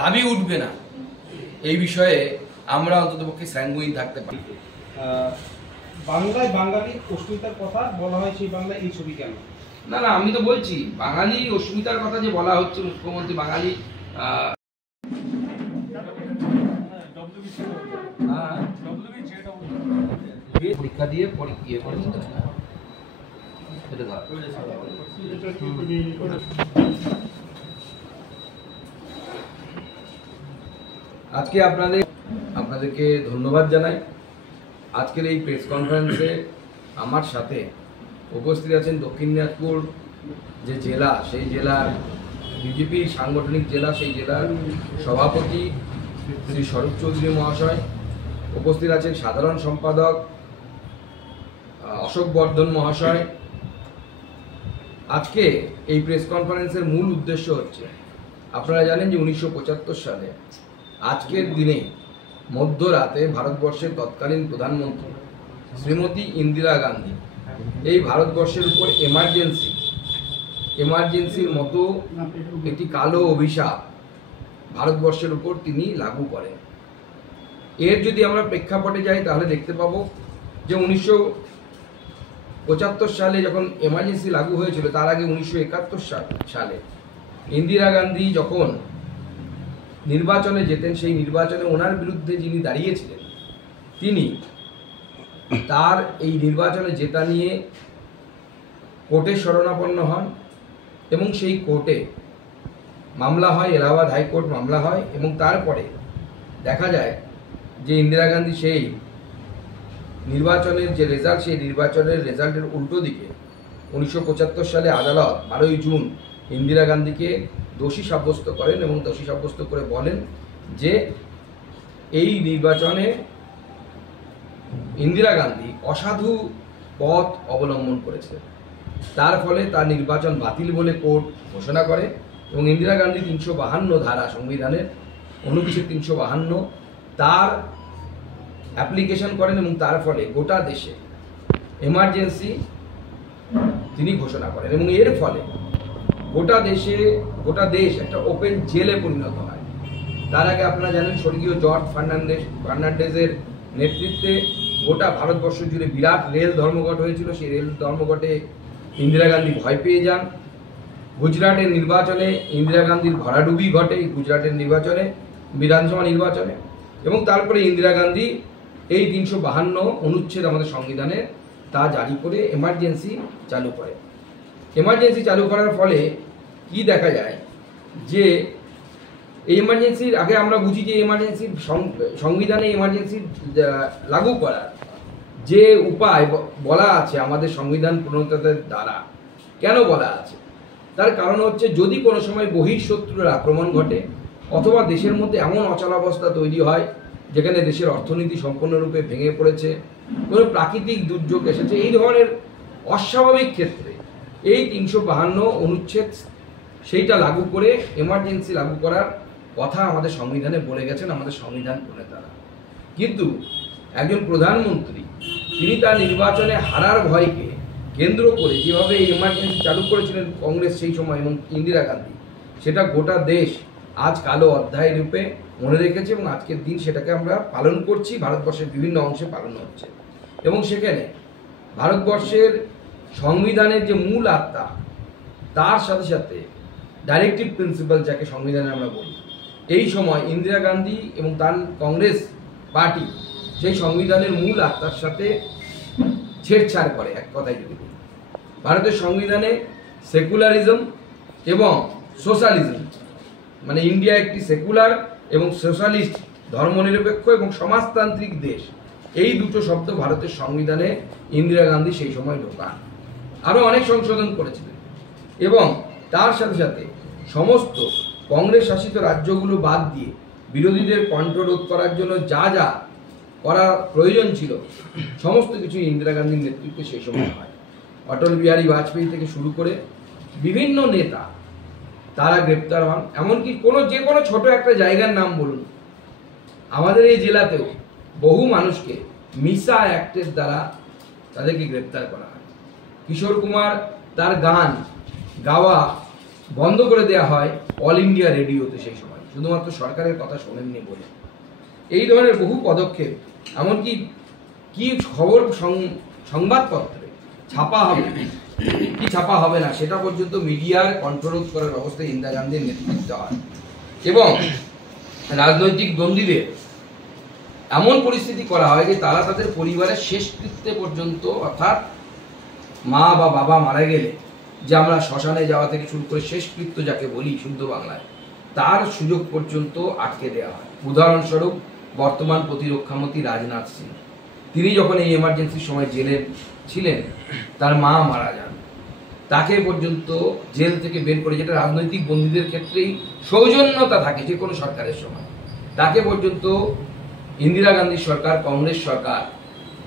দাবি উঠবে না, এই বিষয়ে আমরা অন্ততপক্ষে স্যাঙ্গুইন থাকতে পারি। বাংলায় বাঙালি অস্মিতার কথা বলা হয়, সেই বাংলায় এই ছবি কেন? না না, আমি তো বলছি বাঙালি অস্মিতার কথা যে বলা হচ্ছে, মুখ্যমন্ত্রী বাঙালি পরীক্ষা দিয়ে ইয়ে করেছিল। আজকে আপনাদেরকে ধন্যবাদ জানাই। আজকের এই প্রেস কনফারেন্সে আমার সাথে উপস্থিত আছেন দক্ষিণ দিনাজপুর যে জেলা, সেই জেলার বিজেপির সাংগঠনিক জেলা, সেই জেলার সভাপতি শ্রী স্বরূপ চৌধুরী মহাশয়, উপস্থিত আছেন সাধারণ সম্পাদক অশোক বর্ধন মহাশয়। আজকে এই প্রেস কনফারেন্সের মূল উদ্দেশ্য হচ্ছে, আপনারা জানেন যে 1975 সালে আজকের দিনে মধ্যরাতে ভারতবর্ষের তৎকালীন প্রধানমন্ত্রী শ্রীমতী ইন্দিরা গান্ধী এই ভারতবর্ষের উপর এমার্জেন্সির মতো একটি কালো অভিশাপ ভারতবর্ষের উপর তিনি লাগু করেন। এর যদি আমরা প্রেক্ষাপটে যাই তাহলে দেখতে পাবো যে 1975 সালে যখন এমার্জেন্সি লাগু হয়েছিল, তার আগে 1971 সালে ইন্দিরা গান্ধী যখন নির্বাচনে যেতেন, সেই নির্বাচনে ওনার বিরুদ্ধে যিনি দাঁড়িয়েছিলেন, তিনি তার এই নির্বাচনে জেতা নিয়ে কোর্টে শরণাপন্ন হন এবং সেই কোর্টে মামলা হয়, এলাহাবাদ হাইকোর্ট মামলা হয় এবং তারপরে দেখা যায় যে ইন্দিরা গান্ধী সেই নির্বাচনের যে রেজাল্ট, সেই নির্বাচনের রেজাল্টের উল্টো দিকে 1975 সালে আদালত 12ই জুন ইন্দিরা গান্ধীকে দোষী সাব্যস্ত করেন এবং দোষী সাব্যস্ত করে বলেন যে এই নির্বাচনে ইন্দিরা গান্ধী অসাধু পথ অবলম্বন করেছে। তার ফলে তার নির্বাচন বাতিল বলে কোর্ট ঘোষণা করে এবং ইন্দিরা গান্ধী 352 ধারা সংবিধানের অনুচ্ছেদ 352 তার অ্যাপ্লিকেশন করেন এবং তার ফলে গোটা দেশে এমার্জেন্সি তিনি ঘোষণা করেন এবং এর ফলে গোটা দেশ একটা ওপেন জেলে পরিণত হয়। তার আগে আপনারা জানেন স্বর্গীয় জর্জ ফার্নান্ডেজের নেতৃত্বে গোটা ভারতবর্ষ জুড়ে বিরাট রেল ধর্মঘট হয়েছিল। সেই রেল ধর্মঘটে ইন্দিরা গান্ধী ভয় পেয়ে যান। গুজরাটের নির্বাচনে ইন্দিরা গান্ধীর ভরাডুবি ঘটে, গুজরাটের নির্বাচনে, বিধানসভা নির্বাচনে, এবং তারপরে ইন্দিরা গান্ধী এই 352 অনুচ্ছেদ আমাদের সংবিধানে তা জারি করে এমার্জেন্সি চালু করে। এমার্জেন্সি চালু করার ফলে কি দেখা যায় যে এই এমার্জেন্সির আগে আমরা বুঝি যে এমার্জেন্সির সংবিধানে এমার্জেন্সি লাগু করার যে উপায় বলা আছে আমাদের সংবিধান প্রণেতাদের দ্বারা, কেন বলা আছে তার কারণ হচ্ছে, যদি কোনো সময় বহিঃশত্রুর আক্রমণ ঘটে অথবা দেশের মধ্যে এমন অচলাবস্থা তৈরি হয় যেখানে দেশের অর্থনীতি সম্পূর্ণরূপে ভেঙে পড়েছে, কোনো প্রাকৃতিক দুর্যোগ এসেছে, এই ধরনের অস্বাভাবিক ক্ষেত্রে এই 352 অনুচ্ছেদ সেইটা লাগু করে এমার্জেন্সি লাগু করার কথা আমাদের সংবিধানে বলে গেছেন আমাদের সংবিধান প্রণেতারা। কিন্তু একজন প্রধানমন্ত্রী তিনি তার নির্বাচনে হারার ভয়কে কেন্দ্র করে যেভাবে এই এমার্জেন্সি চালু করেছিলেন কংগ্রেস সেই সময় এবং ইন্দিরা গান্ধী, সেটা গোটা দেশ আজ কালো অধ্যায় রূপে মনে রেখেছে এবং আজকের দিন সেটাকে আমরা পালন করছি, ভারতবর্ষের বিভিন্ন অংশে পালন হচ্ছে। এবং সেখানে ভারতবর্ষের সংবিধানের যে মূল আত্মা, তার সাথে সাথে ডাইরেক্টিভ প্রিন্সিপাল যাকে সংবিধানে আমরা বলি, এই সময় ইন্দিরা গান্ধী এবং তার কংগ্রেস পার্টি সেই সংবিধানের মূল আত্মার সাথে ছেড়ছাড় করে। এক কথায় যদি বলি, ভারতের সংবিধানে সেকুলারিজম এবং সোশ্যালিজম, মানে ইন্ডিয়া একটি সেকুলার এবং সোশ্যালিস্ট ধর্মনিরপেক্ষ এবং সমাজতান্ত্রিক দেশ, এই দুটো শব্দ ভারতের সংবিধানে ইন্দিরা গান্ধী সেই সময় ঢোকান। আরও অনেক সংশোধন করেছিলেন এবং তার সাথে সাথে সমস্ত কংগ্রেস শাসিত রাজ্যগুলো বাদ দিয়ে বিরোধীদের কণ্ঠরোধ করার জন্য যা যা করা প্রয়োজন ছিল সমস্ত কিছু ইন্দিরা গান্ধীর নেতৃত্বে সেই সময় হয়। অটল বিহারী বাজপেয়ী থেকে শুরু করে বিভিন্ন নেতা তারা গ্রেপ্তার হন। এমনকি যে কোনো ছোট একটা জায়গার নাম বলুন, আমাদের এই জেলাতেও বহু মানুষকে মিসা অ্যাক্টের দ্বারা তাদেরকে গ্রেপ্তার করা হয়। কিশোর কুমার তার গান গাওয়া বন্ধ করে দেওয়া হয় অল ইন্ডিয়া রেডিওতে সেই সময়। শুধুমাত্র সরকারের কথা শোনেননি বলে। এই ধরনের বহু পদক্ষেপ, এমনকি কি খবর সংবাদপত্রে ছাপা হবে কি ছাপা হবে না সেটা পর্যন্ত মিডিয়ার কন্ট্রোল করার ব্যবস্থা ইন্দিরা গান্ধীর নেতৃত্বে হয়। এবং রাজনৈতিক দ্বন্দ্বীদের এমন পরিস্থিতি করা হয় যে তারা তাদের পরিবারের শেষকৃত্যে পর্যন্ত, অর্থাৎ মা বা বাবা মারা গেলে যে আমরা শ্মশানে যাওয়া থেকে শুরু করে শেষকৃত্য যাকে বলি শুদ্ধ বাংলায়, তার সুযোগ পর্যন্ত আটকে দেওয়া হয়। উদাহরণস্বরূপ বর্তমান প্রতিরক্ষামন্ত্রী রাজনাথ সিং, তিনি যখন এই এমার্জেন্সির সময় জেলে ছিলেন, তার মা মারা যান, তাকে পর্যন্ত জেল থেকে বের করে, যেটা রাজনৈতিক বন্দীদের ক্ষেত্রেই সৌজন্যতা থাকে যে কোনো সরকারের সময়, তাকে পর্যন্ত ইন্দিরা গান্ধীর সরকার, কংগ্রেস সরকার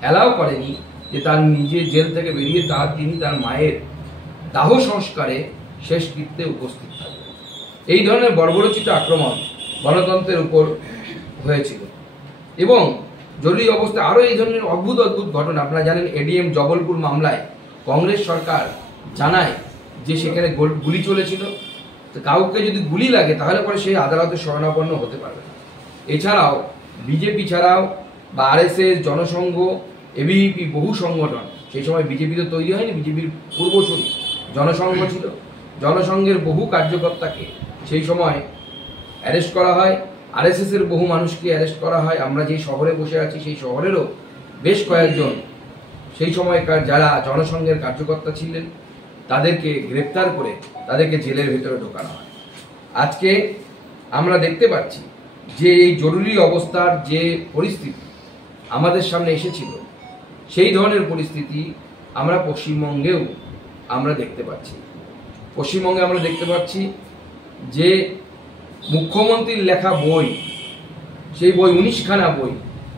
অ্যালাউ করেনি যে তার নিজে জেল থেকে বেরিয়ে তিনি তার মায়ের দাহ সংস্কারে শেষকৃত্যে উপস্থিত থাকবেন। এই ধরনের বর্বরোচিত আক্রমণ গণতন্ত্রের উপর হয়েছিল। এবং জরুরি অবস্থায় আরও এই ধরনের অদ্ভুত অদ্ভুত ঘটনা, আপনারা জানেন এডিএম জবলপুর মামলায় কংগ্রেস সরকার জানায় যে সেখানে গুলি চলেছিল, তো কাউকে যদি গুলি লাগে তাহলে পরে সেই আদালতে শরণাপন্ন হতে পারবে না। এছাড়াও বিজেপি ছাড়াও বা আরএসএস, জনসংঘ, এবিভিপি, বহু সংগঠন, সেই সময় বিজেপি তো তৈরি হয়নি, বিজেপির পূর্বসূরি জনসংঘ ছিল, জনসংঘের বহু কার্যকর্তাকে সেই সময় অ্যারেস্ট করা হয়, আরএসএস এর বহু মানুষকে অ্যারেস্ট করা হয়। আমরা যেই শহরে বসে আছি সেই শহরেরও বেশ কয়েকজন সেই সময়কার যারা জনসংঘের কার্যকর্তা ছিলেন তাদেরকে গ্রেপ্তার করে তাদেরকে জেলের ভেতরে ঢোকানো হয়। আজকে আমরা দেখতে পাচ্ছি যে এই জরুরি অবস্থার যে পরিস্থিতি আমাদের সামনে এসেছিল, সেই ধরনের পরিস্থিতি আমরা পশ্চিমবঙ্গেও আমরা দেখতে পাচ্ছি। পশ্চিমবঙ্গে আমরা দেখতে পাচ্ছি যে মুখ্যমন্ত্রীর লেখা বই, সেই বই 19খানা বই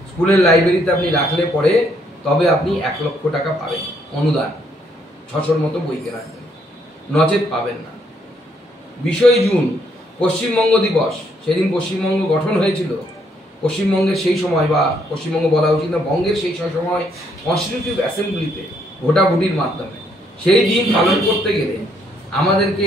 স্কুলের লাইব্রেরিতে আপনি রাখলে পরে তবে আপনি 1 লক্ষ টাকা পাবেন অনুদান, 600-র মতো বই কেনার জন্য, নচেত পাবেন না। 20 জুন পশ্চিমবঙ্গ দিবস, সেদিন পশ্চিমবঙ্গ গঠন হয়েছিল। পশ্চিমবঙ্গের সেই সময়, বা পশ্চিমবঙ্গ বলা উচিত না, বঙ্গের সেই সময় কনস্টিটিউটিভ অ্যাসেম্বলিতে ভোটাভুটির মাধ্যমে সেই দিন পালন করতে গেলে আমাদেরকে